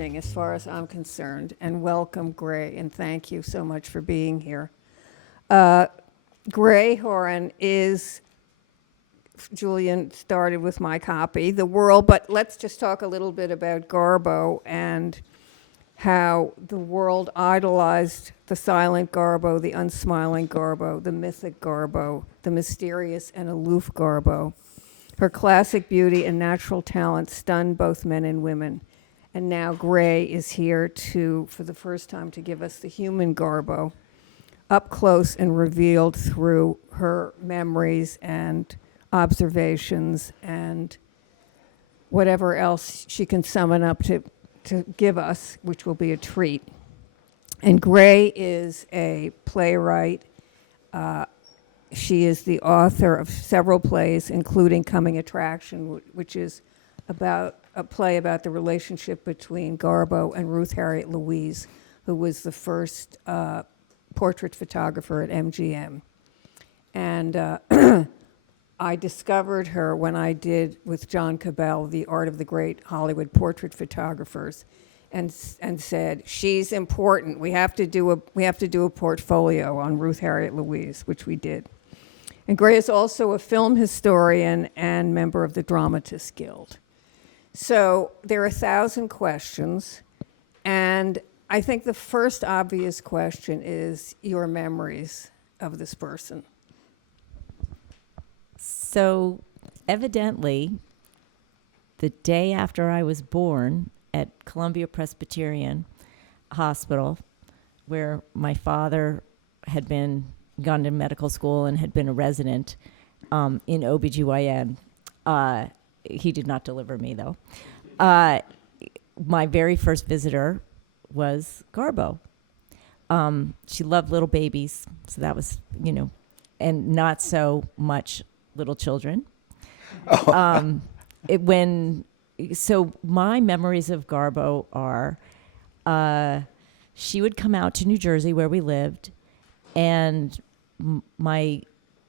evening as far as I'm concerned, and welcome, Gray, and thank you so much for being here. Gray Horan is, Julian started with my copy, The World, but let's just talk a little bit about Garbo and how the world idolized the silent Garbo, the unsmiling Garbo, the mythic Garbo, the mysterious and aloof Garbo. Her classic beauty and natural talent stunned both men and women. And now Gray is here for the first time, to give us the human Garbo, up close and revealed through her memories and observations and whatever else she can summon up to give us, which will be a treat. And Gray is a playwright. She is the author of several plays, including Coming Attraction, which is about a play about the relationship between Garbo and Ruth Harriet Louise, who was the first portrait photographer at MGM. And I discovered her when I did with John Cabell, The Art of the Great Hollywood Portrait Photographers, and said, she's important. We have to do a portfolio on Ruth Harriet Louise, which we did. And Gray is also a film historian and member of the Dramatists Guild. So there are 1,000 questions, and I think the first obvious question is your memories of this person. So evidently, the day after I was born at Columbia Presbyterian Hospital, where my father had gone to medical school and had been a resident in OBGYN. He did not deliver me, though. My very first visitor was Garbo. She loved little babies, so that was, and not so much little children. So my memories of Garbo are, she would come out to New Jersey where we lived, and my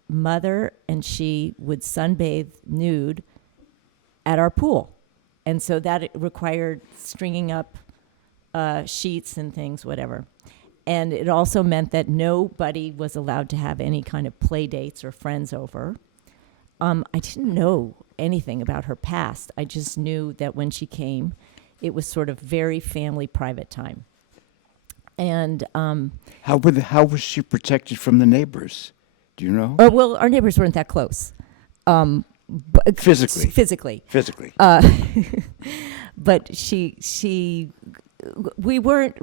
mother and she would sunbathe nude at our pool. And so that required stringing up sheets and things, whatever. And it also meant that nobody was allowed to have any kind of play dates or friends over. I didn't know anything about her past. I just knew that when she came, it was sort of very family private time. And how was she protected from the neighbors? Do you know? Well, our neighbors weren't that close. Physically. But we weren't.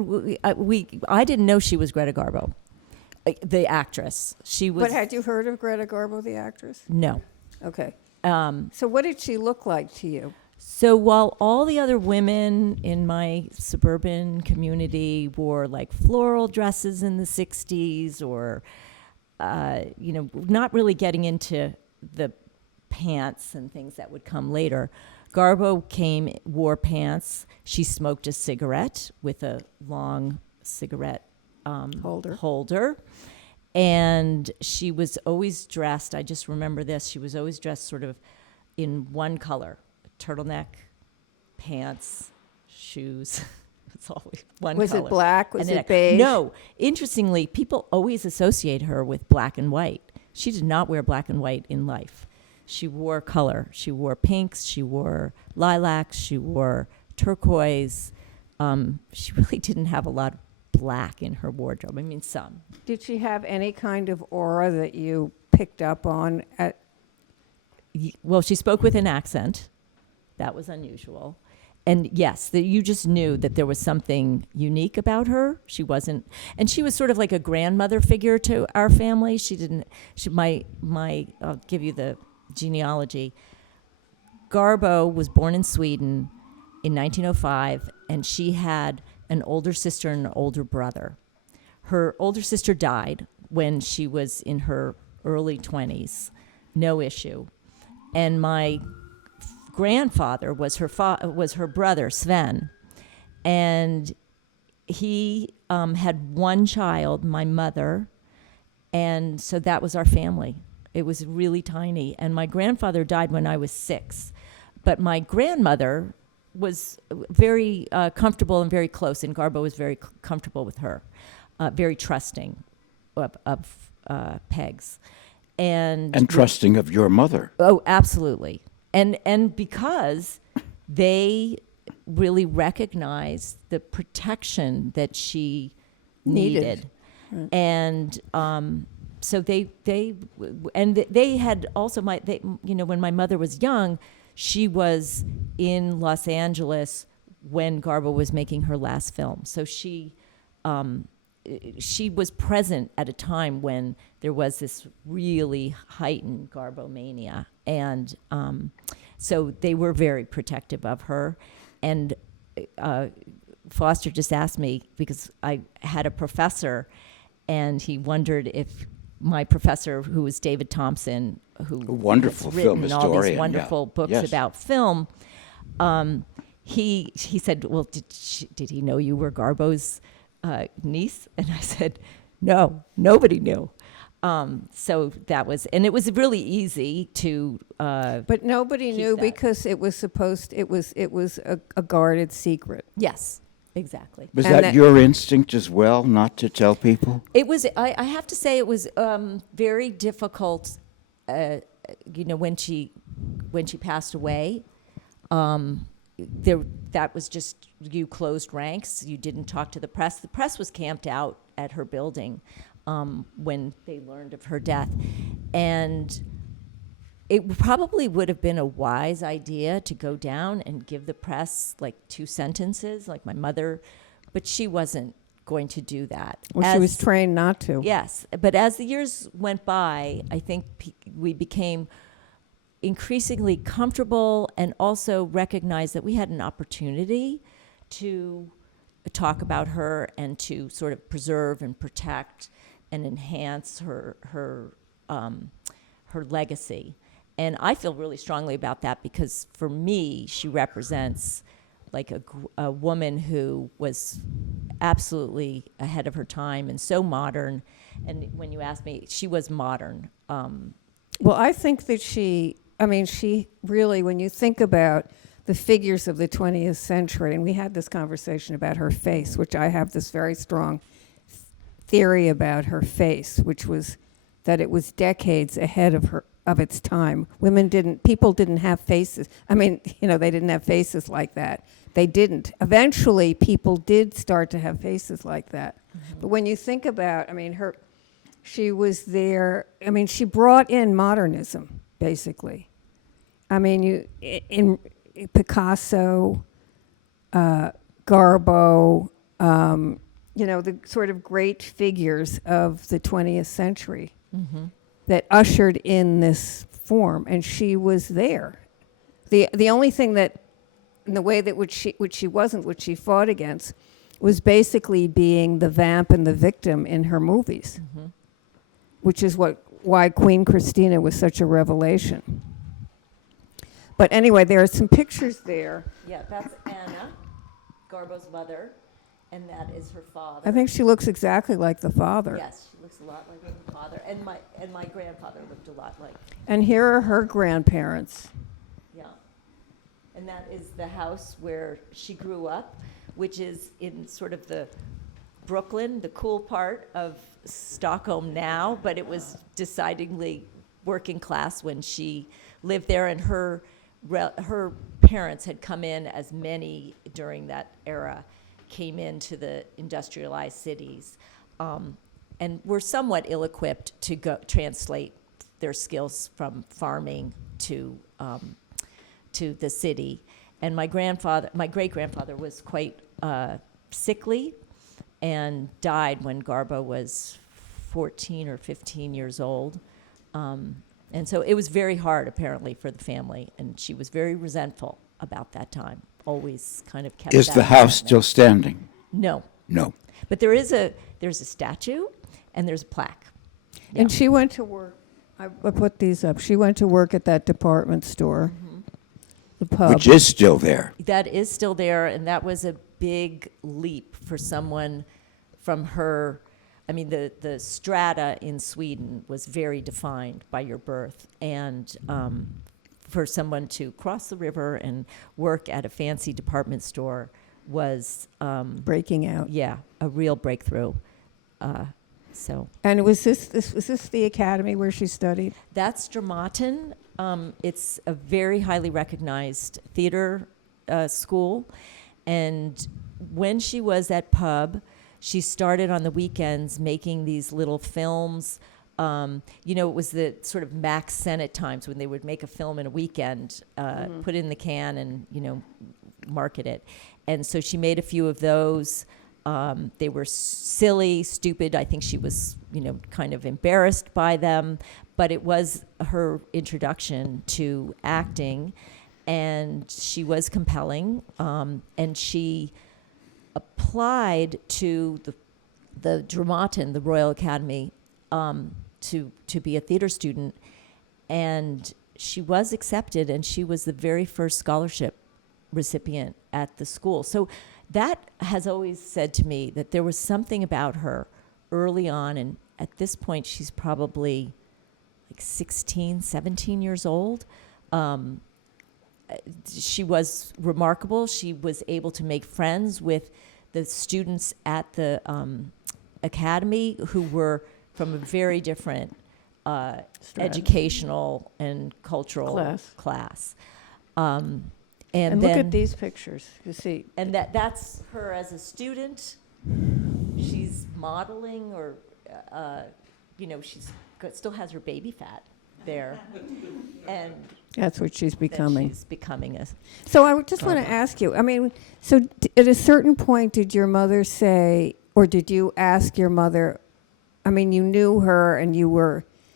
I didn't know she was Greta Garbo, the actress. She was. But had you heard of Greta Garbo, the actress? No. Okay. So what did she look like to you? So while all the other women in my suburban community wore like floral dresses in the 60s or, not really getting into the pants and things that would come later, Garbo wore pants. She smoked a cigarette with a long cigarette holder. And she was always dressed, I just remember this, she was always dressed sort of in one color. Turtleneck, pants, shoes. It's always one color. Was it black? Was it beige? No. Interestingly, people always associate her with black and white. She did not wear black and white in life. She wore color. She wore pinks. She wore lilacs. She wore turquoise. She really didn't have a lot of black in her wardrobe. I mean, some. Did she have any kind of aura that you picked up on? Well, she spoke with an accent. That was unusual. And yes, you just knew that there was something unique about her. She wasn't, and she was sort of like a grandmother figure to our family. I'll give you the genealogy. Garbo was born in Sweden in 1905, and she had an older sister and an older brother. Her older sister died when she was in her early 20s. No issue. And my grandfather was her brother, Sven. And he had one child, my mother, and so that was our family. It was really tiny. And my grandfather died when I was 6. But my grandmother was very comfortable and very close, and Garbo was very comfortable with her, very trusting of Peg's. And trusting of your mother. Oh, absolutely. And because they really recognized the protection that she needed. Right. And so they had also when my mother was young, she was in Los Angeles when Garbo was making her last film. So she was present at a time when there was this really heightened Garbo mania. And so they were very protective of her. And Foster just asked me, because I had a professor, and he wondered if my professor, who was David Thompson, who A wonderful has written film all historian, these wonderful yeah. books Yes. about film, he said, well, did he know you were Garbo's niece? And I said, no, nobody knew. So that was, and it was really easy to. But nobody knew that. because it was a guarded secret. Yes, exactly. Was And that that- your instinct as well, not to tell people? It was. I have to say, it was very difficult. When she passed away, that was just, you closed ranks. You didn't talk to the press. The press was camped out at her building when they learned of her death, and it probably would have been a wise idea to go down and give the press like 2 sentences, like my mother, but she wasn't going to do that. Well, she was trained not to. Yes, but as the years went by, I think we became increasingly comfortable and also recognized that we had an opportunity to talk about her and to sort of preserve and protect and enhance her legacy. And I feel really strongly about that because for me, she represents like a woman who was absolutely ahead of her time and so modern. And when you ask me, she was modern. Well, I think that she really, when you think about the figures of the 20th century, and we had this conversation about her face, which I have this very strong theory about her face, which was that it was decades ahead of its time. People didn't have faces. They didn't have faces like that. They didn't. Eventually, people did start to have faces like that. Mm-hmm. But when you think about, she was there. She brought in modernism, basically. In Picasso, Garbo, the sort of great figures of the 20th century that ushered in this form, and she was there. The only thing that, in the way that which she fought against, was basically being the vamp and the victim in her movies, which is why Queen Christina was such a revelation. But anyway, there are some pictures there. Yeah, that's Anna, Garbo's mother, and that is her father. I think she looks exactly like the father. Yes, she looks a lot like her father, and my grandfather looked a lot like. And here are her grandparents. Yeah, and that is the house where she grew up, which is in sort of the Brooklyn, the cool part of Stockholm now, but it was decidedly working class when she lived there, and her parents had come in, as many during that era came into the industrialized cities, and were somewhat ill-equipped to go translate their skills from farming to the city. And my great-grandfather was quite sickly and died when Garbo was 14 or 15 years old. And so it was very hard, apparently, for the family, and she was very resentful about that time. Always kind of kept. Is that the house resentment. still standing? No, No. but there's a statue, and there's a plaque. Yeah. And she went to work. I put these up. She went to work at that department store, the pub. Which is still there. That is still there, and that was a big leap for someone from her. The strata in Sweden was very defined by your birth, and for someone to cross the river and work at a fancy department store was, Breaking out. yeah, a real breakthrough. So And was this the academy where she studied? that's Dramaten. It's a very highly recognized theater school. And when she was at Pub, she started on the weekends making these little films. It was the sort of Max Sennett times when they would make a film in a weekend, put it in the can and, market it. And so she made a few of those. They were silly, stupid. I think she was, kind of embarrassed by them. But it was her introduction to acting. And she was compelling. And she applied to the Dramaten, the Royal Academy, to be a theater student. And she was accepted, and she was the very first scholarship recipient at the school. So that has always said to me that there was something about her early on, and at this point she's probably like 16, 17 years old. She was remarkable. She was able to make friends with the students at the academy who were from a very different educational and cultural class. And look then, at these pictures. You see. and that's her as a student. She's modeling, or still has her baby fat there, and That's what she's then becoming. she's becoming a. So I would just want to Garbo. ask you, at a certain point, did your mother say, or did you ask your mother, you knew her and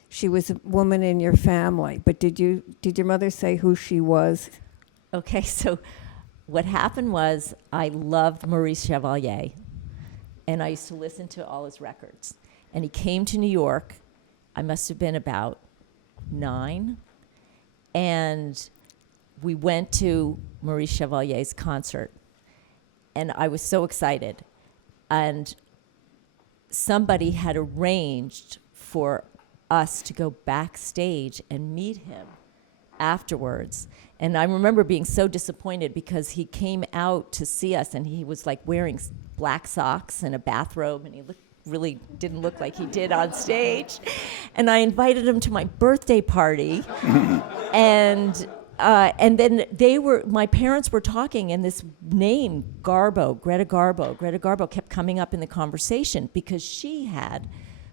she was a woman in your family, but did your mother say who she was? Okay, so what happened was I loved Maurice Chevalier, and I used to listen to all his records. And he came to New York. I must have been about 9, and we went to Maurice Chevalier's concert, and I was so excited. And somebody had arranged for us to go backstage and meet him afterwards. And I remember being so disappointed because he came out to see us, and he was like wearing black socks and a bathrobe, and he really didn't look like he did on stage. And I invited him to my birthday party, and then my parents were talking, and this name, Greta Garbo kept coming up in the conversation because she had,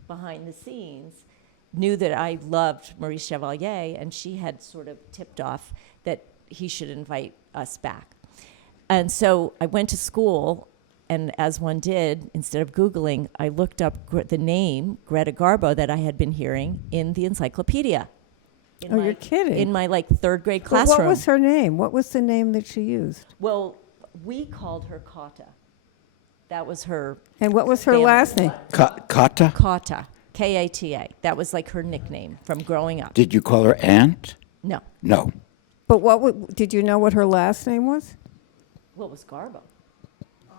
behind the scenes, knew that I loved Maurice Chevalier, and she had sort of tipped off that he should invite us back. And so I went to school, and as one did, instead of Googling, I looked up the name Greta Garbo that I had been hearing in the encyclopedia. You're kidding. In my 3rd grade But classroom. what was her name? What was the name that she used? Well, we called her Kata. That was her And what was her Family. last name? Kata? Kata, Kata. That was like her nickname from growing up. Did you call her aunt? No. No. But did you know what her last name was? What was Garbo?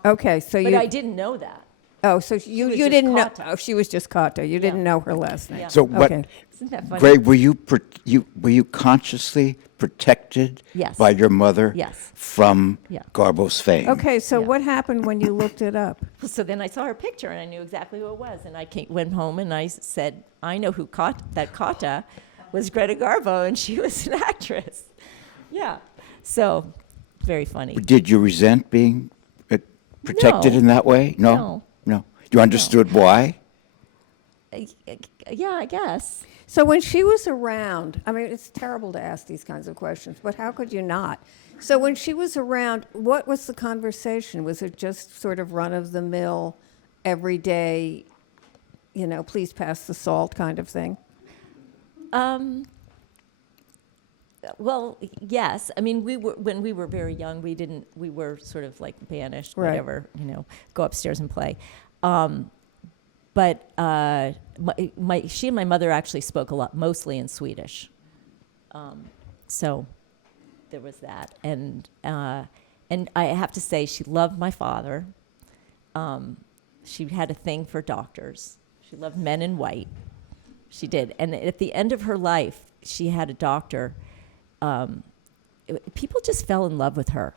Okay, so But I didn't know that. Oh, so was you just didn't know. Kata. Oh, she was just Kata. You didn't know her last name. Yeah. So what, Okay. Isn't that funny? Gray, were you consciously protected Yes. by your mother Yes. from Yeah. Garbo's fame? Okay, so Yeah. what happened when you looked it up? So then I saw her picture, and I knew exactly who it was. And I went home, and I said, I know who that Kata was, Greta Garbo, and she was an actress. Yeah. So, very funny. Did you resent being protected No. in that way? No? No. No. You understood why? Yeah, I guess. So when she was around, it's terrible to ask these kinds of questions, but how could you not? So when she was around, what was the conversation? Was it just sort of run-of-the-mill, everyday, please pass the salt kind of thing? Well, yes. When we were very young, we were sort of like banished, Right. whatever, go upstairs and play. But she and my mother actually spoke a lot, mostly in Swedish. So there was that. And I have to say, she loved my father. She had a thing for doctors. She loved men in white. She did. And at the end of her life, she had a doctor people just fell in love with her.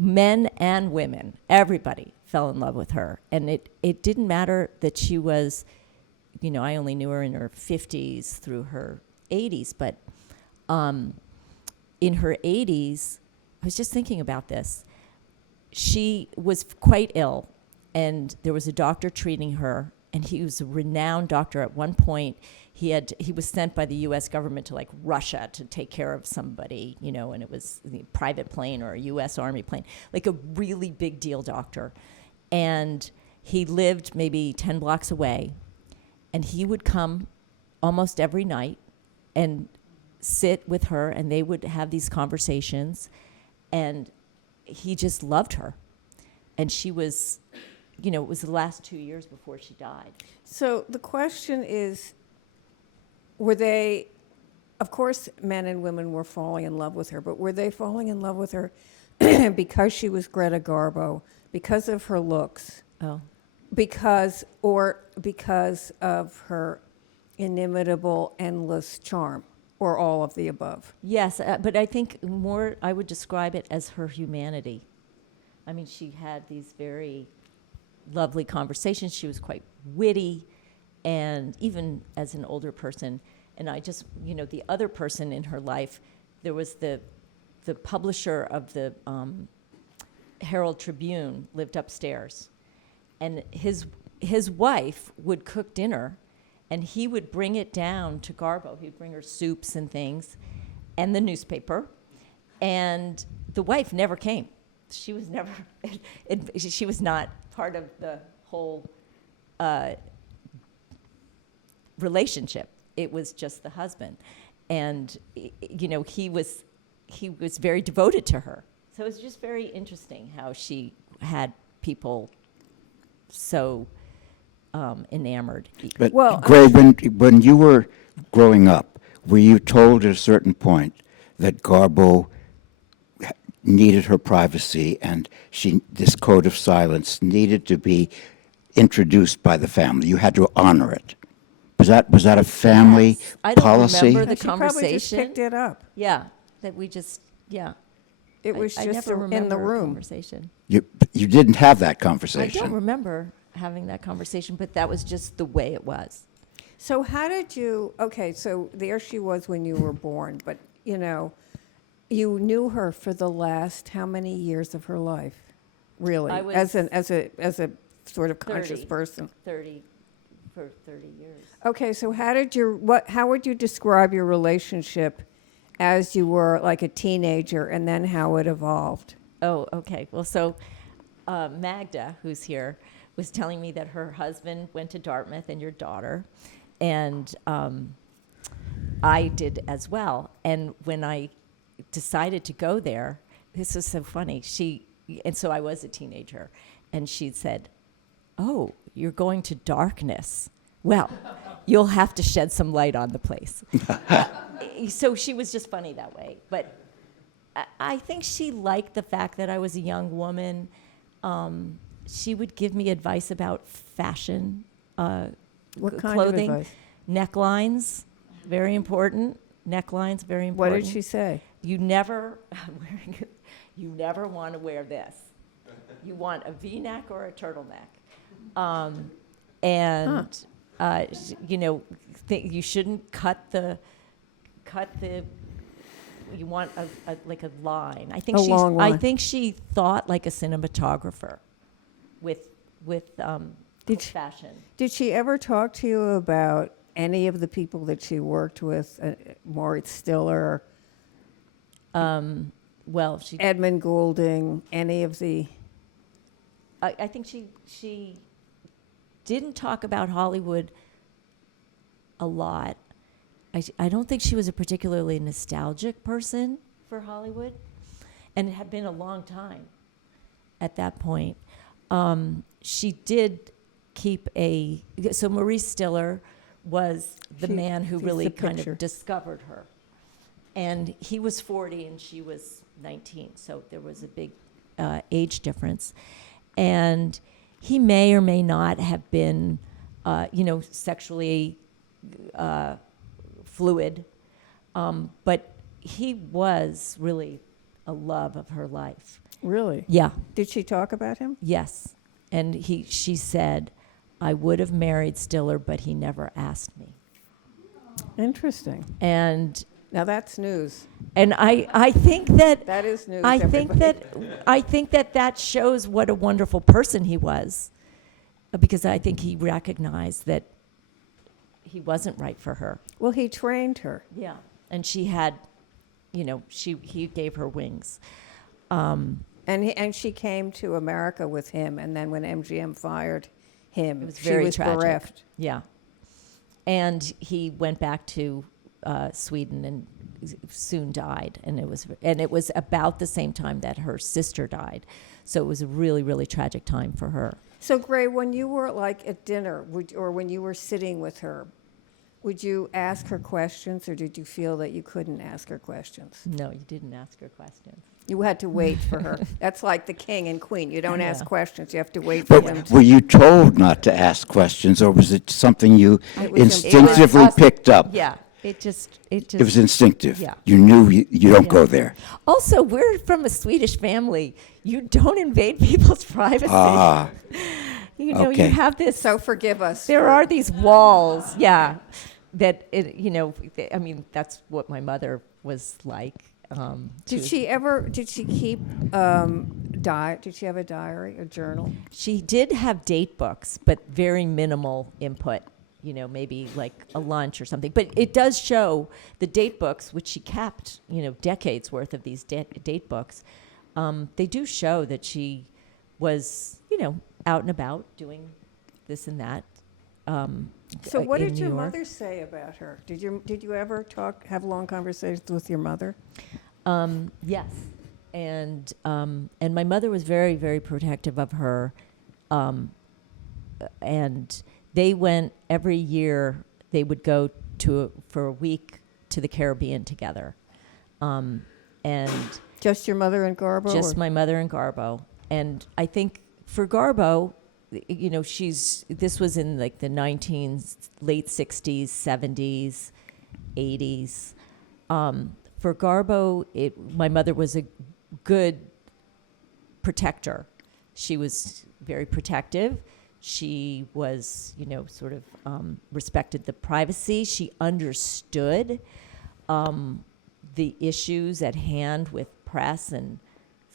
Men and women, everybody fell in love with her. And it didn't matter that she was, I only knew her in her 50s through her 80s, but in her 80s, I was just thinking about this. She was quite ill, and there was a doctor treating her, and he was a renowned doctor. At one point, he was sent by the U.S. government to like Russia to take care of somebody, and it was a private plane or a U.S. Army plane, like a really big deal doctor. And he lived maybe 10 blocks away, and he would come almost every night and sit with her, and they would have these conversations, and he just loved her. And she was, it was the last 2 years before she died. So the question is, were they, of course, men and women were falling in love with her, but were they falling in love with her because she was Greta Garbo, because of her looks, Oh. because of her inimitable, endless charm, or all of the above? Yes, but I think more I would describe it as her humanity. I mean, she had these very lovely conversations. She was quite witty, and even as an older person, and I just, the other person in her life, there was the publisher of the Herald Tribune lived upstairs, and his wife would cook dinner, and he would bring it down to Garbo. He'd bring her soups and things, and the newspaper, and the wife never came. She was never, she was not part of the whole relationship. It was just the husband, and he was very devoted to her. So it was just very interesting how she had people so enamored. But Well, Gray, when you were growing up, were you told at a certain point that Garbo needed her privacy and this code of silence needed to be introduced by the family? You had to honor it. Was that a family Yes. I don't policy? remember the she probably just conversation. picked it up. Yeah, that we just, yeah. It was I just never in remember the a room. conversation. You didn't have that I conversation. don't remember having that conversation, but that was just the way it was. So how did you, okay, so there she was when you were born, but, you knew her for the last how many years of her life, really, I was as a sort of conscious 30. person? 30 years. Okay, so how would you describe your relationship as you were like a teenager, and then how it evolved? Oh, okay. Well, so Magda, who's here, was telling me that her husband went to Dartmouth and your daughter, and I did as well. And when I decided to go there, this was so funny. And so I was a teenager, and she said, "Oh, you're going to darkness. Well, you'll have to shed some light on the place." So she was just funny that way. But I think she liked the fact that I was a young woman. She would give me advice about fashion, What kind clothing, of advice? necklines, very important. Necklines, very What important. did she say? You never want to wear this. You want a V-neck or a turtleneck. You shouldn't cut the. You want like a line. I think A long I line. think she thought like a cinematographer, with fashion. Did she ever talk to you about any of the people that she worked with, Moritz Stiller, Well, she. Edmund Goulding, any of the... I think she didn't talk about Hollywood a lot. I don't think she was a particularly nostalgic person for Hollywood, and it had been a long time at that point. She did keep so Maurice Stiller was the man who he's really the kind picture. of discovered her. And he was 40 and she was 19, so there was a big age difference. And he may or may not have been, sexually fluid, but he was really a love of her life. Really? Yeah. Did she talk about him? Yes. And she said, I would have married Stiller, but he never asked me. Interesting. And Now that's news. I think that That is news. I think that shows what a wonderful person he was, because I think he recognized that he wasn't right for her. Well, he trained her. Yeah. And she had, he gave her wings. And she came to America with him, and then when MGM fired him, It was she very was tragic. bereft. Yeah. And he went back to Sweden and soon died. And it was about the same time that her sister died. So it was a really, really tragic time for her. So, Gray, when you were like at dinner, or when you were sitting with her, would you ask her questions, or did you feel that you couldn't ask her questions? No, you didn't ask her questions. You had to wait for her. That's like the king and queen. You don't ask Yeah. questions. questions. You have to wait for them But to. were you told not to ask questions, or was it something you It was instinctively us- picked up? Yeah. It just. It was instinctive. Yeah. You knew you don't Yeah. go there. Also, we're from a Swedish family. You don't invade people's privacy. Ah, You okay. you have this. So forgive us. There for- are these walls, yeah, that I mean, that's what my mother was like. Did she keep did she have a diary, a journal? She did have date books, but very minimal input. Maybe like a lunch or something. But it does show the date books, which she kept, decades worth of these date books. They do show that she was, out and about doing this and that. So what in did New your York. mother say about her? Did you ever have long conversations with your mother? Yes, and my mother was very, very protective of her, and they went every year. They would go for a week to the Caribbean together, and Just your mother and Garbo? just or- my mother and Garbo. And I think for Garbo, this was in like the late 60s, 70s, 80s. For Garbo, my mother was a good protector. She was very protective. She was, sort of respected the privacy. She understood the issues at hand with press and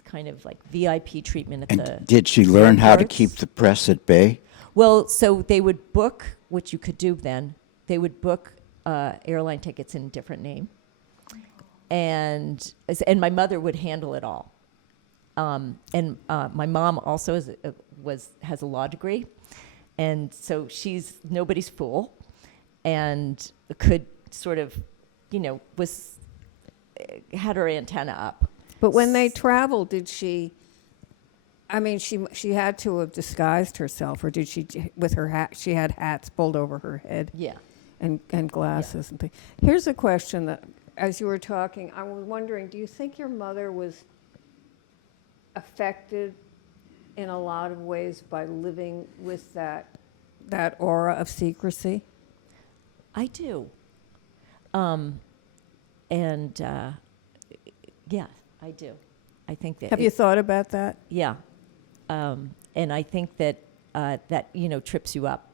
kind of like VIP treatment at the. and did she learn how to airports. keep the press at bay? Well, so they would book, which you could do then. They would book airline tickets in a different name, and my mother would handle it all. And my mom also has a law degree, and so she's nobody's fool, and could sort of, had her antenna up. But when they traveled, did she? I mean, she had to have disguised herself, or did she? With her hat, she had hats pulled over her head Yeah. and glasses and things. Here's a question that, as you were talking, I was wondering: do you think your mother was affected in a lot of ways by living with that aura of secrecy? I do. Yeah, I do. I think that. Have you thought about that? Yeah, and I think that that trips you up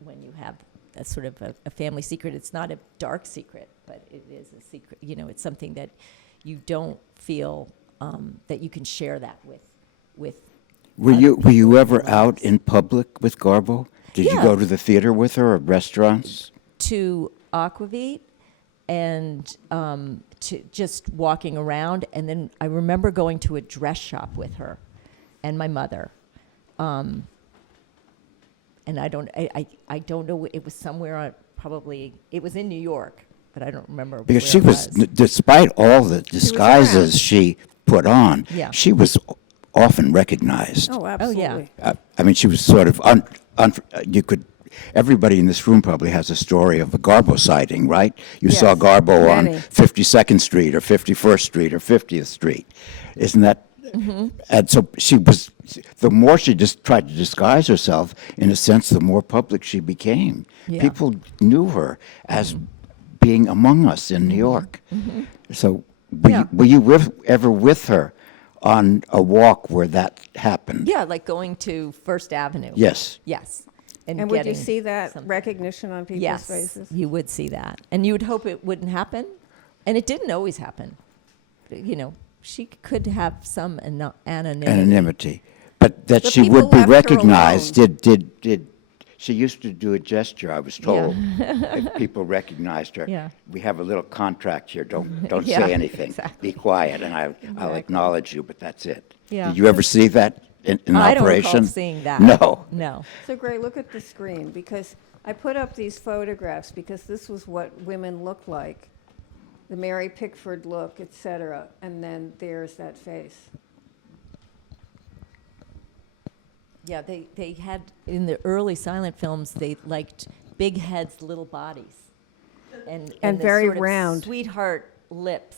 when you have a sort of a family secret. It's not a dark secret, but it is a secret. It's something that you don't feel that you can share that with. Were you ever out in public with Garbo? Did you Yeah. go to the theater with her or restaurants? To Aquavit and to just walking around. And then I remember going to a dress shop with her and my mother. And I don't know, it was somewhere on, probably, it was in New York, but I don't remember Because where she it was, despite all the disguises she put on, Yeah. she was often recognized. Oh, absolutely. I mean, she was sort of everybody in this room probably has a story of a Garbo sighting, right? You saw Yes, Garbo on many. 52nd Street or 51st Street or 50th Street. Isn't that? Mm-hmm. And so she was, the more she just tried to disguise herself, in a sense, the more public she became. Yeah. People knew her as being among us in New York. So Were you ever with her on a walk where that happened? Yeah, like going to First Avenue. Yes. Yes. And would you getting see that something. recognition on people's Yes, faces? you would see that. And you would hope it wouldn't happen. And it didn't always happen. You know, she could have some anonymity. But that The she people would be left her recognized. alone. Did she used to do a gesture, I was told, if people recognized her. Yeah. We have a little contract here. Don't Yeah, say anything. exactly. Be quiet, and I'll acknowledge you, but that's it. Yeah. Did you ever see that in I don't operation? recall seeing that. No. No. So, Gray, look at the screen, because I put up these photographs because this was what women looked like, the Mary Pickford look, etc. And then there's that face. Yeah, they had, in the early silent films, they liked big heads, little bodies. And the very sort of round. sweetheart lips.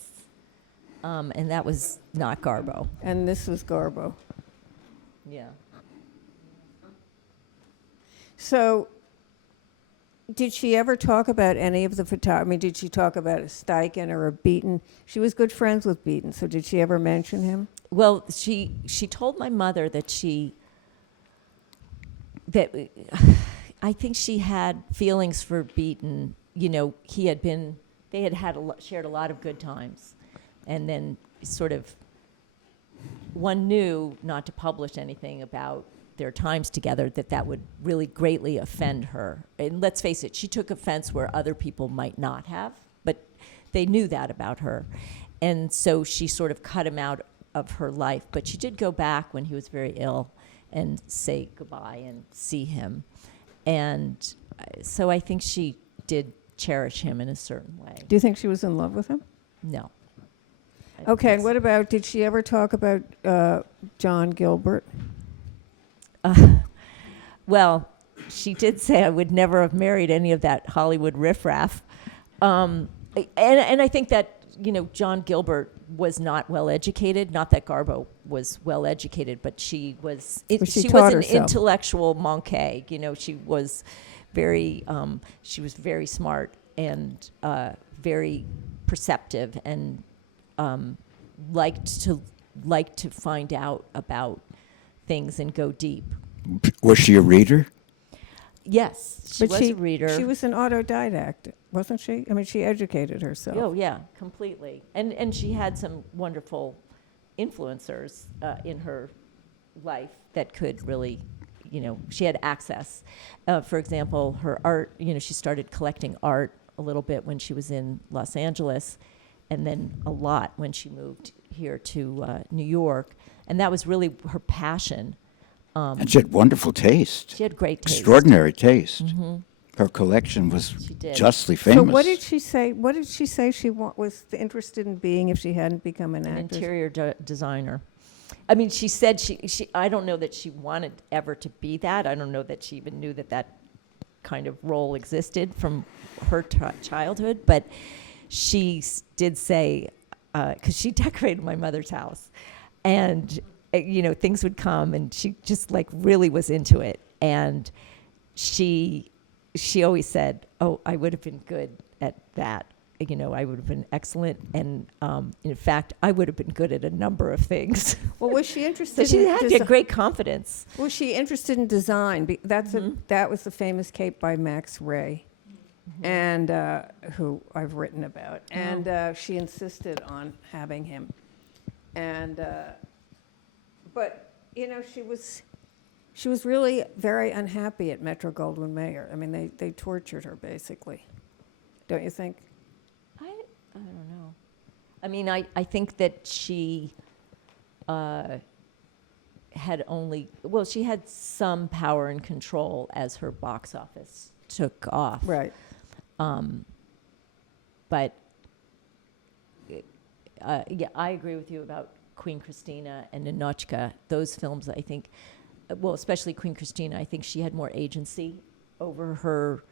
And that was not Garbo. And this was Garbo. Yeah. So, did she ever talk about any of the photography? I mean, did she talk about a Steichen or a Beaton? She was good friends with Beaton, so did she ever mention him? Well, she told my mother that I think she had feelings for Beaton. You know, they had shared a lot of good times, and then sort of one knew not to publish anything about their times together, that would really greatly offend her. And let's face it, she took offense where other people might not have, but they knew that about her. And so she sort of cut him out of her life. But she did go back when he was very ill and say goodbye and see him. And so I think she did cherish him in a certain way. Do you think she was in love with him? No. I don't Okay, think and so. what about, did she ever talk about John Gilbert? Well, she did say I would never have married any of that Hollywood riffraff. And I think that, you know, John Gilbert was not well educated. Not that Garbo was well educated, but she was. But she she taught was an herself. intellectual monkey. You know, she was very smart and very perceptive, and liked to find out about things and go deep. Was she a reader? Yes, she But was a reader. She was an autodidact, wasn't she? I mean, she educated herself. Oh yeah, completely. And she had some wonderful influencers in her life that could really, you know, she had access. For example, her art, you know, she started collecting art a little bit when she was in Los Angeles, and then a lot when she moved here to New York. And that was really her passion. And she had wonderful taste. She had great taste. Extraordinary taste. Her collection was She did. justly famous. So what did she say? What did she say she was interested in being if she hadn't become an An actress? interior designer. I mean, she said she. I don't know that she wanted ever to be that. I don't know that she even knew that kind of role existed from her childhood. But she did say, because she decorated my mother's house, and you know, things would come, and she just like really was into it. And she always said, "Oh, I would have been good at that. You know, I would have been excellent, and in fact, I would have been good at a number of things." Well, was she interested? So she in had desi- great confidence. Was she interested in design? That was the famous cape by Max Ray, and who I've written about. And she insisted on having him. And but you know, she was really very unhappy at Metro-Goldwyn-Mayer. I mean, they tortured her basically. Don't you think? I don't know. I mean, I think that she she had some power and control as her box office took off. Right. But yeah, I agree with you about Queen Christina and Ninochka. Those films, I think, well, especially Queen Christina, I think she had more agency over her,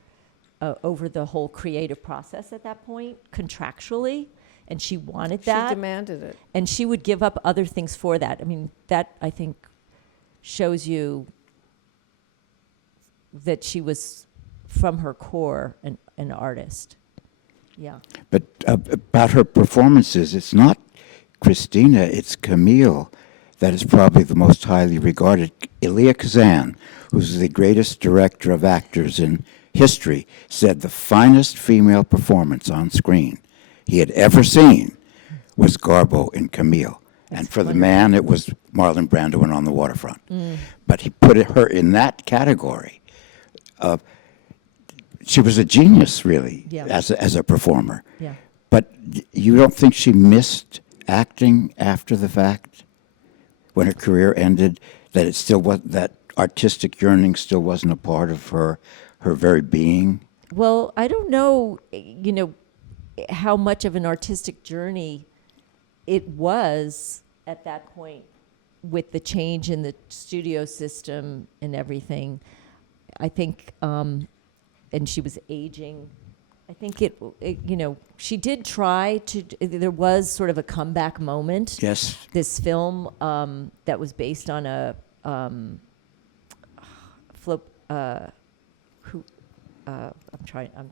over the whole creative process at that point, contractually, and she wanted that. She demanded it. And she would give up other things for that. I mean, that, I think, shows you that she was, from her core, an artist. Yeah. But about her performances, it's not Christina, it's Camille that is probably the most highly regarded. Elia Kazan, who's the greatest director of actors in history, said the finest female performance on screen he had ever seen was Garbo in Camille. And for the man, it was Marlon Brando in On the Waterfront. But he put her in that category. She was a genius, really, Yeah. as a performer. Yeah. But you don't think she missed acting after the fact, when her career ended? That it still was, that artistic yearning still wasn't a part of her very being. Well, I don't know, how much of an artistic journey it was at that point with the change in the studio system and everything. I think, and she was aging. I think she did try to, there was sort of a comeback moment. Yes. This film that was based on a I'm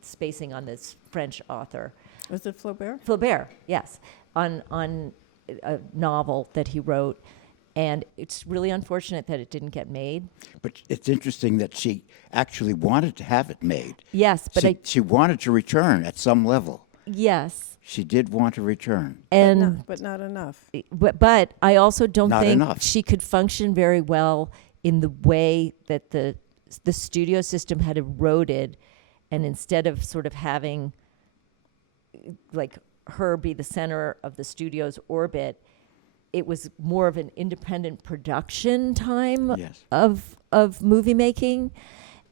spacing on this French author. Was it Flaubert? Flaubert, yes, on a novel that he wrote. And it's really unfortunate that it didn't get made. But it's interesting that she actually wanted to have it made. Yes, but She wanted to return at some level. Yes. She did want to return. And But not enough. but I also don't Not think enough. she could function very well in the way that the studio system had eroded, and instead of sort of having like her be the center of the studio's orbit, it was more of an independent production time Yes. of movie making,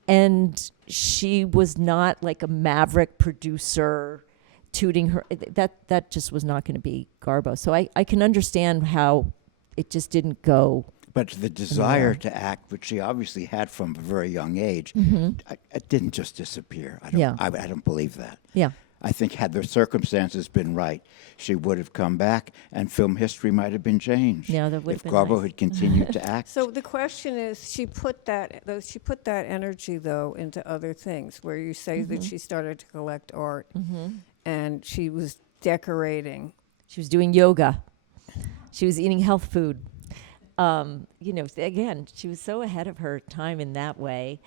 and she was not like a maverick producer tooting her. That just was not going to be Garbo. So I can understand how it just didn't go. But the desire to act, which she obviously had from a very young age, it didn't just disappear. Yeah. I don't believe that. Yeah. I think had the circumstances been right, she would have come back, and film history might have been changed. Yeah, that would if have been Garbo nice. had continued to act. So the question is, she put that energy though into other things. Where you say that she started to collect art, and she was decorating. She was doing yoga. She was eating health food. Again, she was so ahead of her time in that way,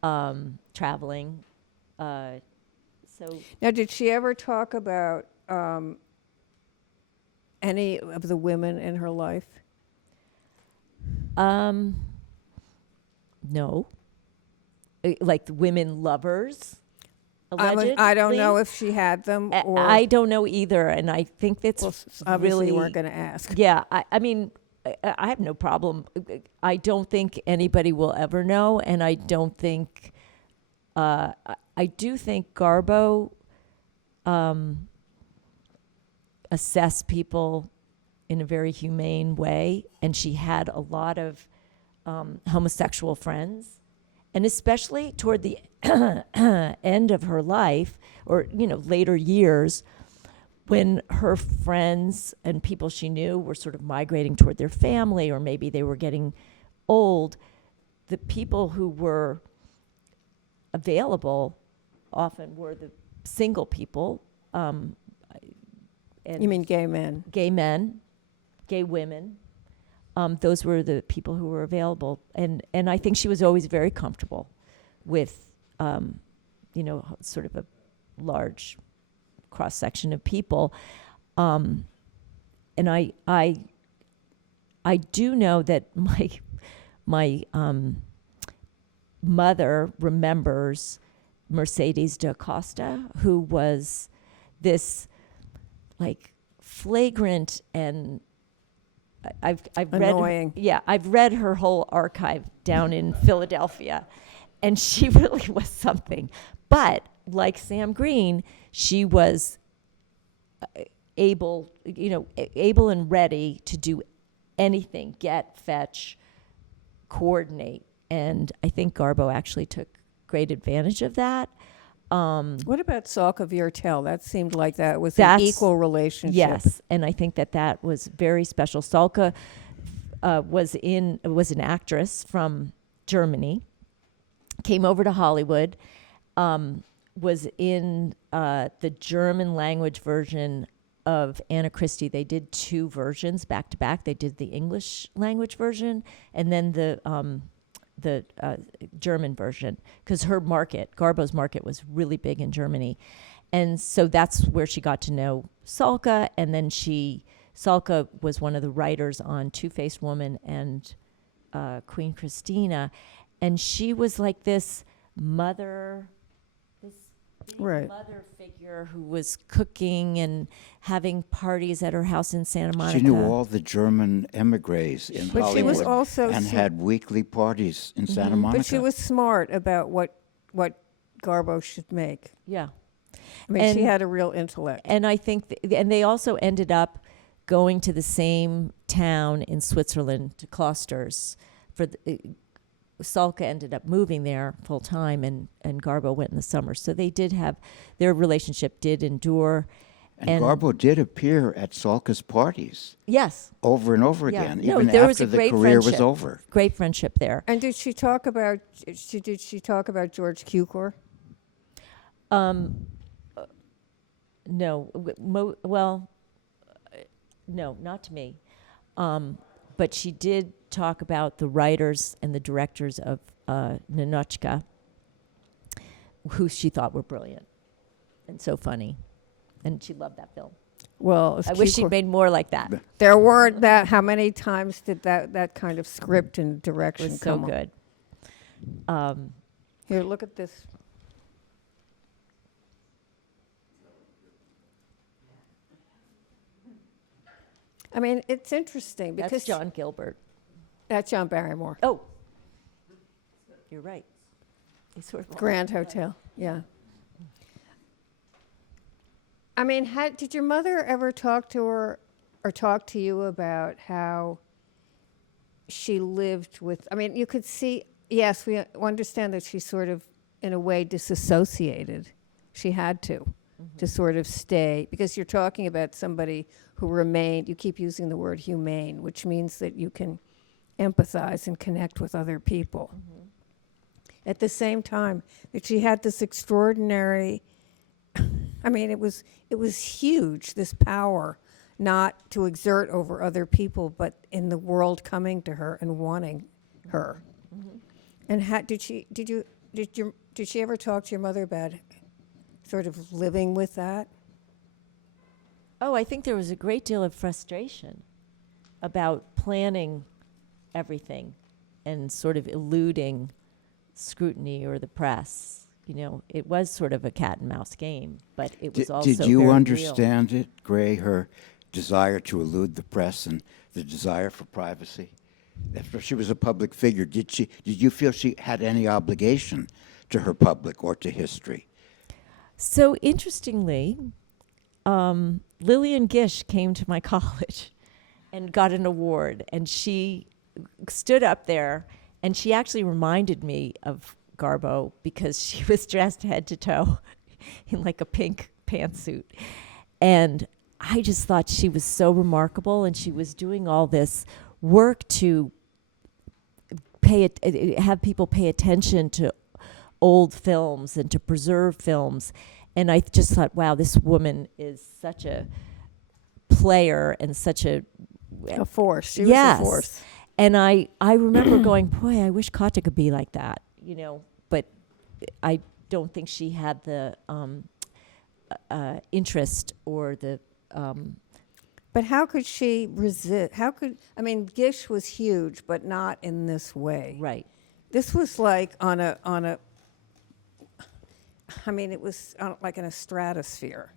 traveling. So Now, did she ever talk about any of the women in her life? no, like the women lovers. Allegedly. I don't know if she had them, or I don't know either, and I think that's obviously really you weren't going to ask. Yeah, I mean, I have no problem. I don't think anybody will ever know, and I don't think. I do think Garbo assessed people in a very humane way, and she had a lot of homosexual friends, and especially toward the end of her life, or later years, when her friends and people she knew were sort of migrating toward their family, or maybe they were getting old, the people who were available often were the single people. And You mean gay men? gay men, gay women. Those were the people who were available. And I think she was always very comfortable with, sort of a large cross-section of people. And I do know that my mother remembers Mercedes da Costa, who was this like flagrant and I've Annoying. I've read her whole archive down in Philadelphia, and she really was something. But like Sam Green, she was able and ready to do anything, get, fetch, coordinate. And I think Garbo actually took great advantage of that. What about Salka Viertel? That seemed like that was an equal relationship. Yes, and I think that was very special. Salka was an actress from Germany, came over to Hollywood, was in the German language version of Anna Christie. They did 2 versions back to back. They did the English language version and then the German version, because her market, Garbo's market, was really big in Germany. And so that's where she got to know Salka. And then Salka was one of the writers on Two-Faced Woman and Queen Christina. And she was like this mother, this big Right. mother figure who was cooking and having parties at her house in Santa Monica. She knew all the German emigres in But Hollywood she was also and had weekly parties in Santa Monica. But she was smart about what Garbo should make. Yeah. I mean, she And- had a real intellect. And I think, and they also ended up going to the same town in Switzerland, to Klosters. Salka ended up moving there full time, and Garbo went in the summer. So they did have, their relationship did endure. And Garbo did appear at Salka's parties Yes. over and over Yeah. again, No, even there was after a the great career was friendship. over. Great friendship there. And did she talk about George Cukor? No, no, not to me. But she did talk about the writers and the directors of Ninotchka, who she thought were brilliant and so funny. And she loved that film. Well, I wish she'd made more like that. It There weren't that. How many times did that kind of script and direction was so come good. Here, look at this. I mean, it's interesting because That's John Gilbert. That's John Barrymore. Oh, you're right. He's sort of Grand Hotel. Yeah. I mean, did your mother ever talk to her or talk to you about how she lived with? I mean, you could see. Yes, we understand that she sort of, in a way, disassociated. She had to sort of stay, because you're talking about somebody who remained. You keep using the word humane, which means that you can empathize and connect with other people. At the same time, that she had this extraordinary. I mean, it was huge, this power, not to exert over other people, but in the world coming to her and wanting her. And did she ever talk to your mother about sort of living with that? Oh, I think there was a great deal of frustration about planning everything and sort of eluding scrutiny or the press. You know, it was sort of a cat and mouse game, but it was also Did you very understand it, Gray, her desire to elude the press and the desire for privacy? After she was a public figure, did you feel she had any obligation to her public or to history? So interestingly, Lillian Gish came to my college and got an award, and she stood up there, and she actually reminded me of Garbo because she was dressed head to toe in like a pink pantsuit. And I just thought she was so remarkable, and she was doing all this work to have people pay attention to old films and to preserve films. And I just thought, wow, this woman is such a player and such a force. She yes. was a force. And I remember going, boy, I wish Kata could be like that, you know. But I don't think she had the interest or the. But how could she resist? I mean, Gish was huge, but not in this way. Right. This was like on a. I mean, it was like in a stratosphere.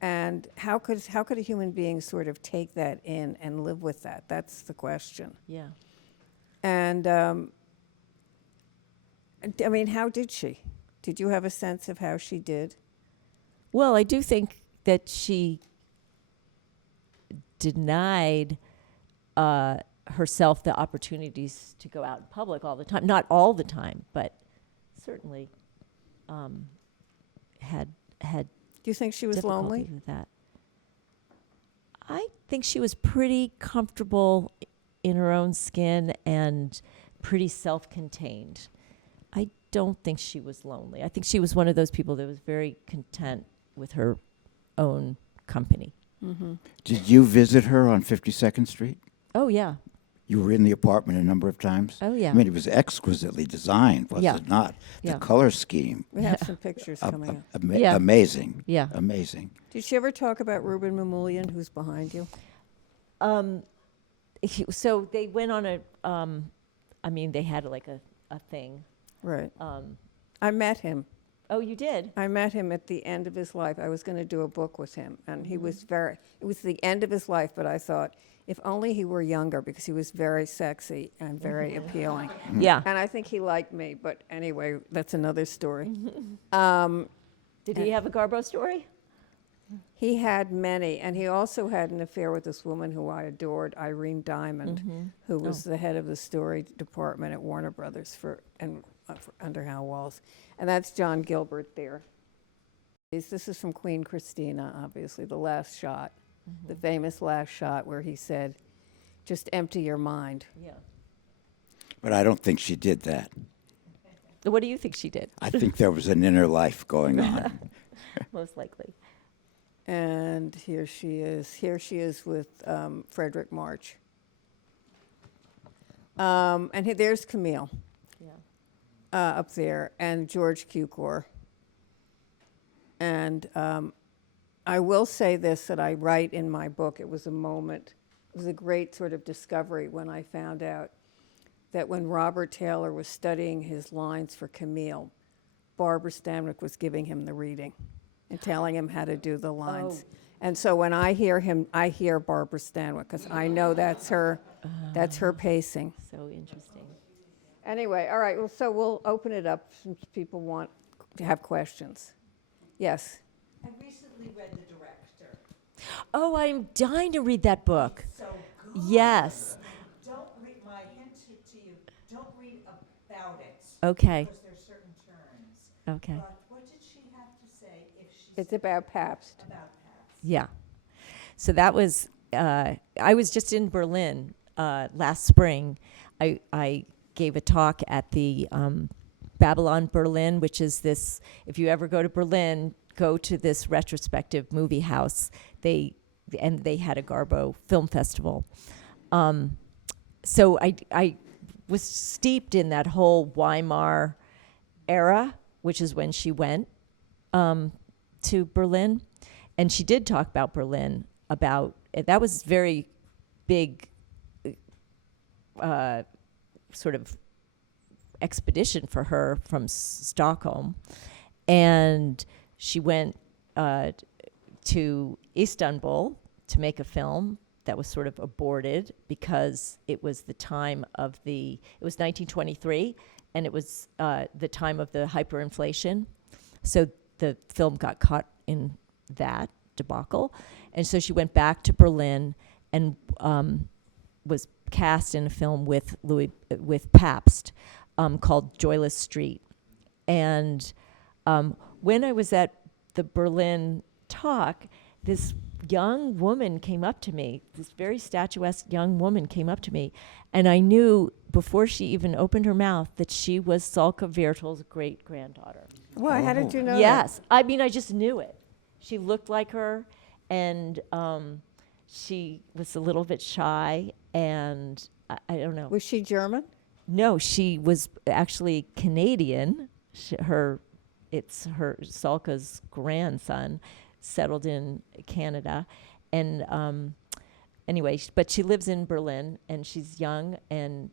And how could a human being sort of take that in and live with that? That's the question. Yeah. And I mean, how did she? Did you have a sense of how she did? Well, I do think that she denied herself the opportunities to go out in public all the time. Not all the time, but certainly had Do you think she was difficulty lonely? with that. I think she was pretty comfortable in her own skin and pretty self-contained. I don't think she was lonely. I think she was one of those people that was very content with her own company. Did you visit her on 52nd Street? Oh, yeah. You were in the apartment a number of times? Oh, yeah. I mean, it was exquisitely designed, was Yeah. it not? The Yeah. color scheme, We have some pictures coming up. Yeah. amazing. Yeah. Amazing. Did she ever talk about Ruben Mamoulian, who's behind you? So they went on they had like a thing. Right. I met him. Oh, you did? I met him at the end of his life. I was going to do a book with him, and he was it was the end of his life, but I thought, if only he were younger, because he was very sexy and very appealing. Yeah. And I think he liked me, but anyway, that's another story. Did he have a Garbo story? He had many, and he also had an affair with this woman who I adored, Irene Diamond, who was the head of the story department at Warner Brothers for Under How Walls. And that's John Gilbert there. This is from Queen Christina, obviously, the last shot, the famous last shot where he said, "Just empty your mind." Yeah. But I don't think she did that. What do you think she did? I think there was an inner life going on. Most likely. And here she is. Here she is with Frederick March. And there's Camille. Yeah. Up there, and George Cukor. And I will say this, that I write in my book, it was a moment, it was a great sort of discovery when I found out that when Robert Taylor was studying his lines for Camille, Barbara Stanwyck was giving him the reading and telling him how to do the lines. Oh. And so when I hear him, I hear Barbara Stanwyck, because I know that's her pacing. So interesting. Anyway, all right, well, so we'll open it up since people want to have questions. Yes? I recently read The Director. Oh, I'm dying to read that book. So good. Yes. Don't read, my hint to you, don't read about it. Okay. Because there's certain turns. Okay. But what did she have to say if she It's said about Pabst. about Pabst? Yeah. So that was, I was just in Berlin last spring. I gave a talk at the Babylon Berlin, which is this, if you ever go to Berlin, go to this retrospective movie house. They had a Garbo film festival. So I was steeped in that whole Weimar era, which is when she went to Berlin. And she did talk about Berlin, that was very big sort of expedition for her from Stockholm. And she went to Istanbul to make a film that was sort of aborted because it was the time of it was 1923, and it was the time of the hyperinflation. So the film got caught in that debacle. And so she went back to Berlin and was cast in a film with Pabst called Joyless Street. And when I was at the Berlin talk, this young woman came up to me, this very statuesque young woman came up to me, and I knew before she even opened her mouth that she was Salka Viertel's great-granddaughter. Why? How did you know that? Yes. I mean, I just knew it. She looked like her, and she was a little bit shy, and I don't know. Was she German? No, she was actually Canadian. It's her Salka's grandson settled in Canada, and anyway, but she lives in Berlin, and she's young and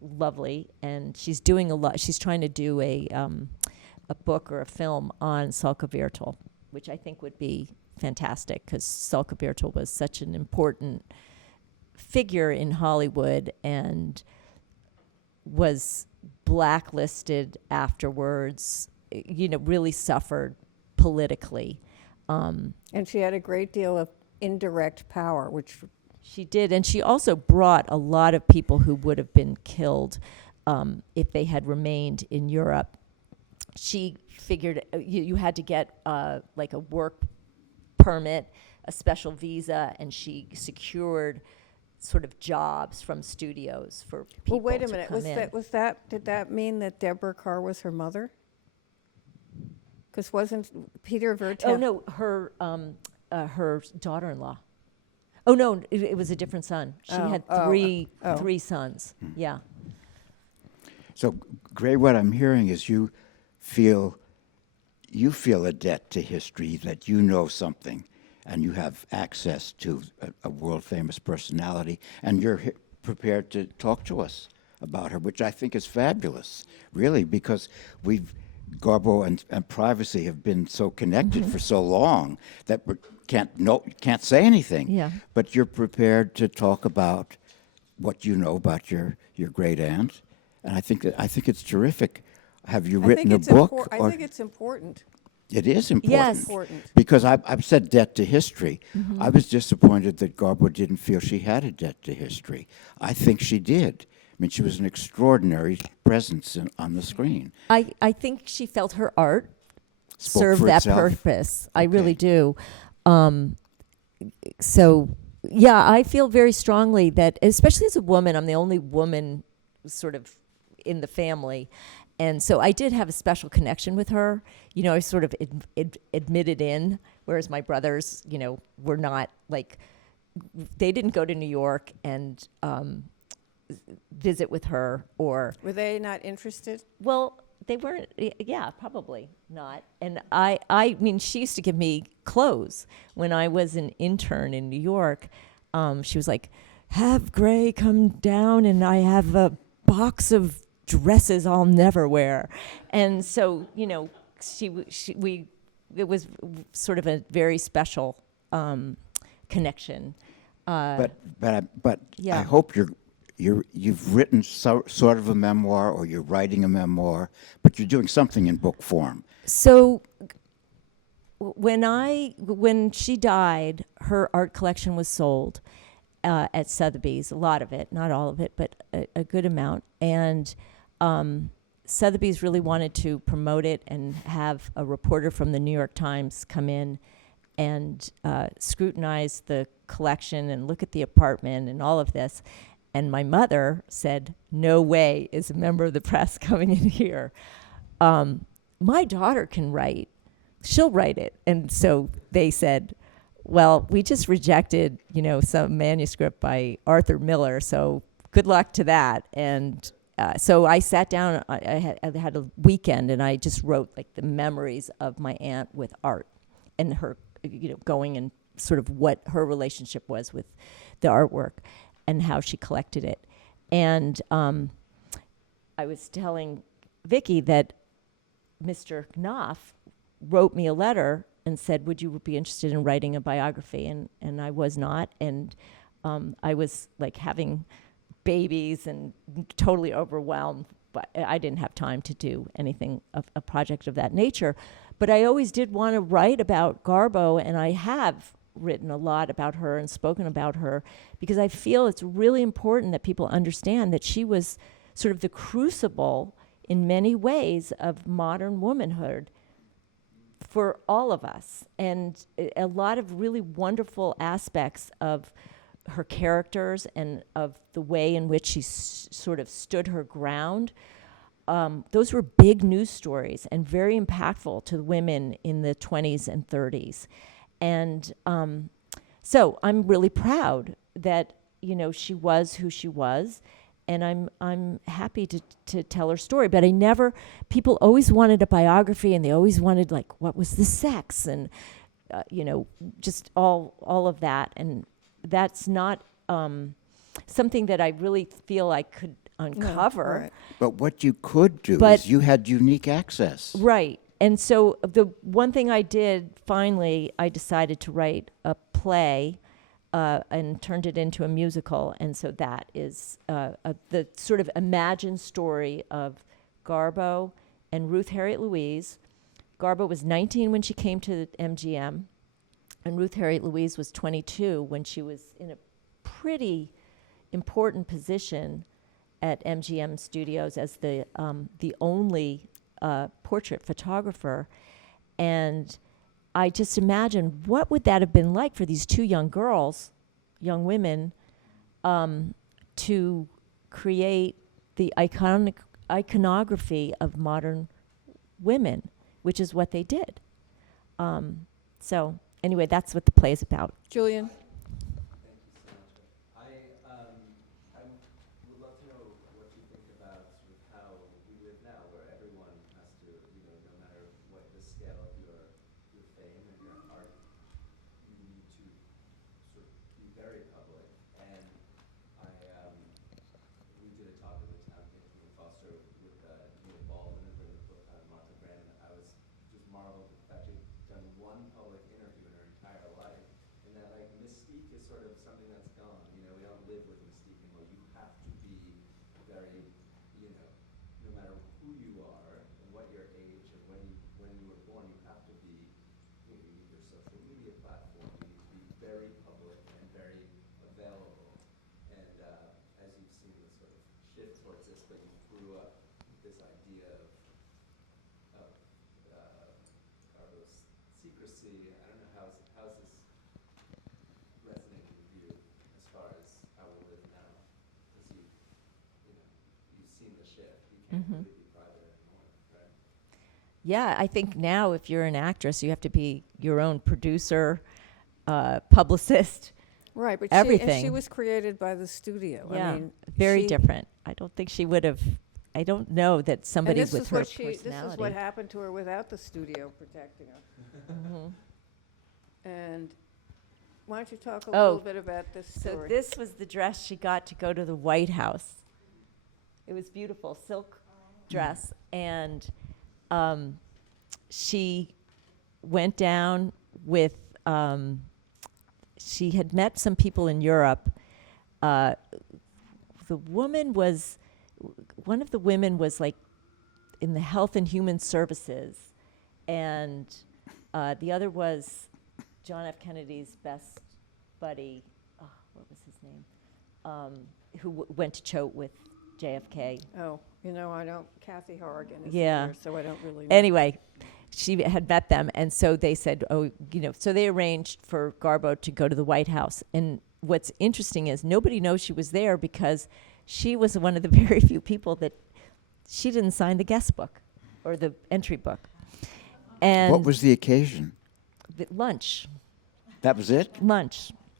lovely, and she's doing a lot. She's trying to do a book or a film on Salka Viertel, which I think would be fantastic because Salka Viertel was such an important figure in Hollywood and was blacklisted afterwards, really suffered politically. And she had a great deal of indirect power, which... She did, and she also brought a lot of people who would have been killed if they had remained in Europe. She figured you had to get like a work permit, a special visa, and she secured sort of jobs from studios for people Well, wait a to minute. come in. Did that mean that Deborah Carr was her mother? Because wasn't Peter Vertel? Oh no, her daughter-in-law. Oh no, it was a different son. She had three sons. Yeah. So, Gray, what I'm hearing is you feel a debt to history, that you know something and you have access to a world-famous personality, and you're prepared to talk to us about her, which I think is fabulous, really, because Garbo and privacy have been so connected for so long that we can't say anything. Yeah. But you're prepared to talk about what you know about your great aunt, and I think it's terrific. Have you written a book? I think it's important. It is important. Yes. Important. Because I've said debt to history. I was disappointed that Garbo didn't feel she had a debt to history. I think she did. I mean, she was an extraordinary presence on the screen. I think she felt her art Spoke served for that itself. purpose. I really Okay. do. So, yeah, I feel very strongly that, especially as a woman, I'm the only woman sort of in the family. And so I did have a special connection with her. You know, I sort of admitted in, whereas my brothers, you know, were not like, they didn't go to New York and visit with her or. Were they not interested? Well, they weren't. Yeah, probably not. And I mean, she used to give me clothes when I was an intern in New York. She was like, "Have Gray come down, and I have a box of dresses I'll never wear." And so, you know, it was sort of a very special connection. But Yeah. I hope you've written sort of a memoir, or you're writing a memoir, but you're doing something in book form. So when she died, her art collection was sold at Sotheby's, a lot of it, not all of it, but a good amount. And Sotheby's really wanted to promote it and have a reporter from the New York Times come in and scrutinize the collection and look at the apartment and all of this. And my mother said, "No way is a member of the press coming in here. My daughter can write. She'll write it." And so they said, "Well, we just rejected, you know, some manuscript by Arthur Miller, so good luck to that." And so I sat down, I had a weekend, and I just wrote like the memories of my aunt with art and her, you know, going and sort of what her relationship was with the artwork and how she collected it. And I was telling Vicki that Mr. Knopf wrote me a letter and said, "Would you be interested in writing a biography?" And I was not. And I was like having babies and totally overwhelmed, but I didn't have time to do anything of a project of that nature. But I always did want to write about Garbo, and I have written a lot about her and spoken about her because I feel it's really important that people understand that she was sort of the crucible in many ways of modern womanhood for all of us, and a lot of really wonderful aspects of her characters and of the way in which she sort of stood her ground. Those were big news stories and very impactful to women in the 20s and 30s. And so I'm really proud that, you know, she was who she was, and I'm happy to tell her story. But people always wanted a biography, and they always wanted, like, what was the sex, and you know, just all of that. And that's not something that I really feel I could uncover. Right. But what you could do But- is you had unique access. Right. And so the one thing I did, finally, I decided to write a play and turned it into a musical. And so that is the sort of imagined story of Garbo and Ruth Harriet Louise. Garbo was 19 when she came to MGM, and Ruth Harriet Louise was 22 when she was in a pretty important position at MGM Studios as the only portrait photographer. And I just imagine, what would that have been like for these two young girls, young women, to create the iconography of modern women, which is what they did. So anyway, that's what the play is about. Julian? Thank you so much. I would love to know what you think about sort of how we live now, where everyone has to, no matter what the scale of your fame and your art, you need to sort of be very public. And we did a talk at the town here in Foster with Neil Baldwin and the book on Martha Brandon. I was just marveled at the fact she'd done one public interview in her entire life. And that like mystique is sort of something that's gone. We don't live with mystique anymore. You have to be very, no matter who you are and what your age and when you were born, you have to be, you need your social media platform. You need to be very public and very available. And as you've seen the sort of shift towards this, but you grew up with this idea of Garbo's secrecy. I don't know how's this resonating with you as far as how we live now, because you've seen the shift. You can't really be private anymore, right? Yeah, I think now if you're an actress, you have to be your own producer, publicist. Right, but Everything. She was created by the studio. Yeah, I mean, very she- different. I don't think she would have. I don't know that And somebody this with is her what personality. This is what happened to her without the studio protecting her. Mhm. And why don't you talk a Oh, little bit about this So story? this was the dress she got to go to the White House. It was beautiful, silk dress, and she went down with. She had met some people in Europe. The woman was, one of the women was like in the Health and Human Services, and the other was John F. Kennedy's best buddy. Oh, what was his name? Who went to Choate with JFK. Oh, I don't, Kathy Horrigan is Yeah. here, so I don't really know. Anyway, she had met them, and so they said, so they arranged for Garbo to go to the White House. And what's interesting is nobody knows she was there because she was one of the very few people that she didn't sign the guest book or the entry book. And What was the occasion? the lunch, That was it?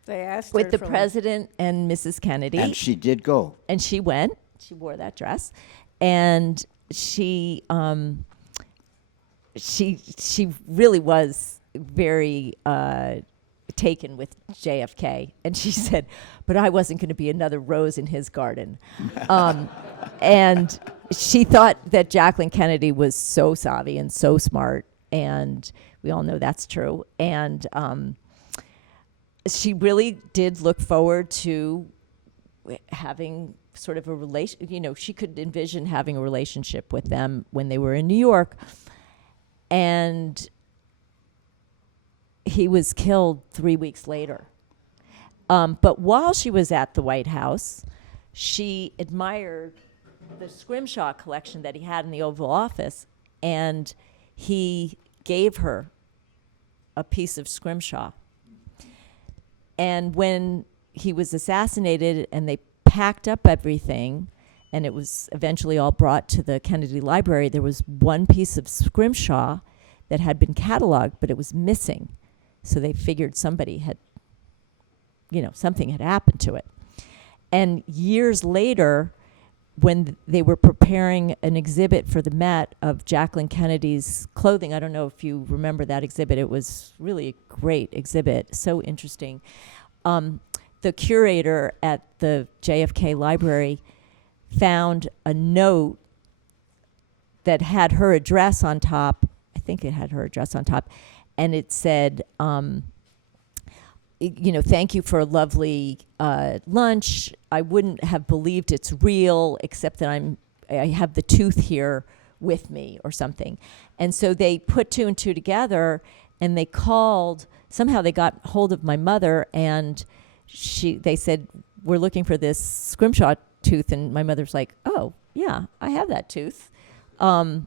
They asked with her the for president and Mrs. Kennedy. And she did go. And she went. She wore that dress, and she really was very taken with JFK. And she said, "But I wasn't going to be another rose in his garden." And she thought that Jacqueline Kennedy was so savvy and so smart, and we all know that's true. And she really did look forward to having sort of a relation, she could envision having a relationship with them when they were in New York. And he was killed 3 weeks later. But while she was at the White House, she admired the Scrimshaw collection that he had in the Oval Office, and he gave her a piece of Scrimshaw. And when he was assassinated and they packed up everything, and it was eventually all brought to the Kennedy Library, there was one piece of Scrimshaw that had been cataloged, but it was missing. So they figured somebody had, something had happened to it. And years later, when they were preparing an exhibit for the Met of Jacqueline Kennedy's clothing, I don't know if you remember that exhibit, it was really a great exhibit, so interesting. The curator at the JFK Library found a note that had her address on top. I think it had her address on top. And it said, thank you for a lovely lunch. I wouldn't have believed it's real, except that I have the tooth here with me or something. And so they put two and two together, and they somehow they got hold of my mother, and they said, "We're looking for this Scrimshaw tooth." And my mother's like, "Oh, yeah, I have that tooth." And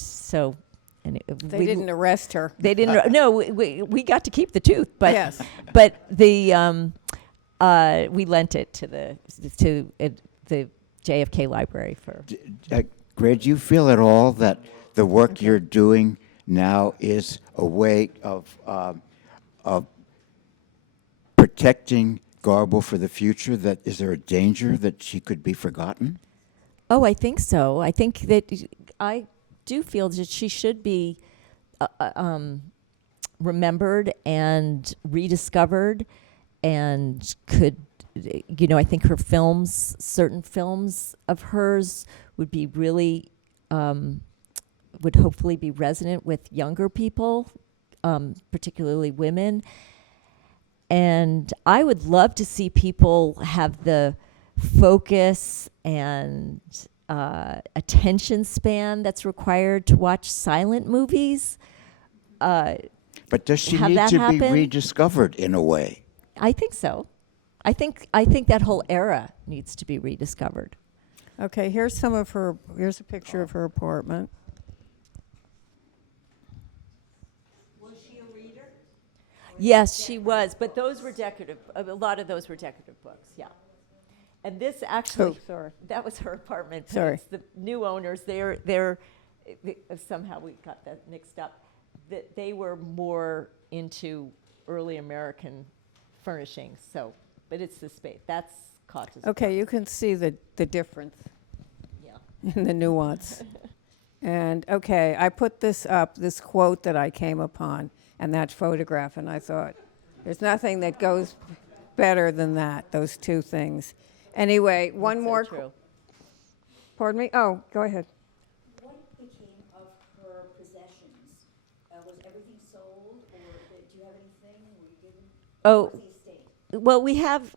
so... And They didn't arrest her. They didn't. No, we got to keep the tooth, but Yes. but the We lent it to the JFK Library for. Gray, do you feel at all that the work you're doing now is a way of protecting Garbo for the future? That is there a danger that she could be forgotten? Oh, I think so. I think that I do feel that she should be remembered and rediscovered, and could, I think her films, certain films of hers would be really, would hopefully be resonant with younger people, particularly women. And I would love to see people have the focus and attention span that's required to watch silent movies. But does she Have need that to be happen? rediscovered in a way? I think so. I think that whole era needs to be rediscovered. Okay, here's a picture of her apartment. Was she a reader? Yes, she was, but those were decorative. A lot of those were decorative books. Yeah. And this actually, Sorry. that was her apartment. but Sorry. it's the new owners. They're somehow we got that mixed up. They were more into early American furnishings. So, but it's the space that's Cotta's. Okay, you can see the difference Yeah. in the nuance. And okay, I put this quote that I came upon, and that photograph, and I thought, there's nothing that goes better than that, those two things. Anyway, one That's so more. true. Pardon me? Oh, go ahead. What became of her possessions? Was everything sold, or do you have anything? Were you given? Oh. What was the estate? Well,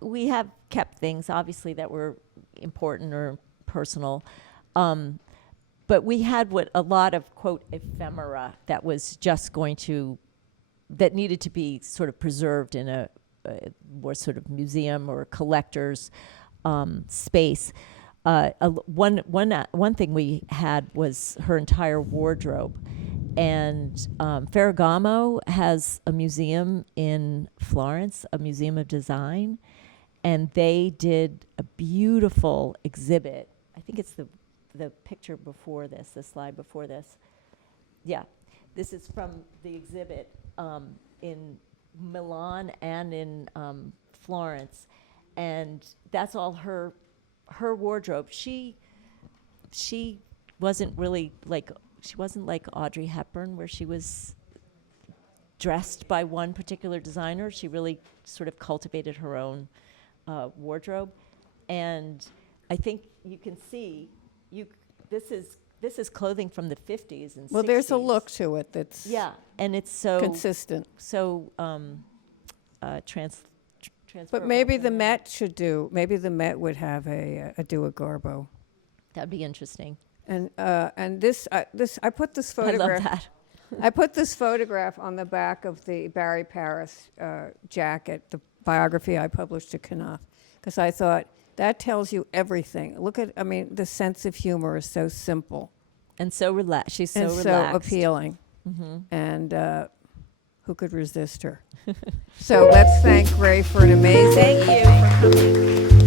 we have kept things obviously that were important or personal, but we had what a lot of quote ephemera that was just that needed to be sort of preserved in a more sort of museum or collector's space. One thing we had was her entire wardrobe. And Ferragamo has a museum in Florence, a museum of design, and they did a beautiful exhibit. I think it's the picture before this, the slide before this. Yeah, this is from the exhibit in Milan and in Florence, and that's all her wardrobe. She wasn't really like. She wasn't like Audrey Hepburn, where she was dressed by one particular designer. She really sort of cultivated her own wardrobe, and I think you can see this is clothing from the 50s and 60s. Well, there's a look to it that's and it's so consistent. So transferable. But maybe the from Met maybe the Met would have a Garbo. that'd be interesting. And this I put this photograph. I love that. I put this photograph on the back of the Barry Paris jacket, the biography I published to Knopf, because I thought that tells you everything. The sense of humor is so simple And so relaxed. She's so and relaxed. so appealing. And who could resist her? So let's thank Gray for an amazing. Thank you for coming.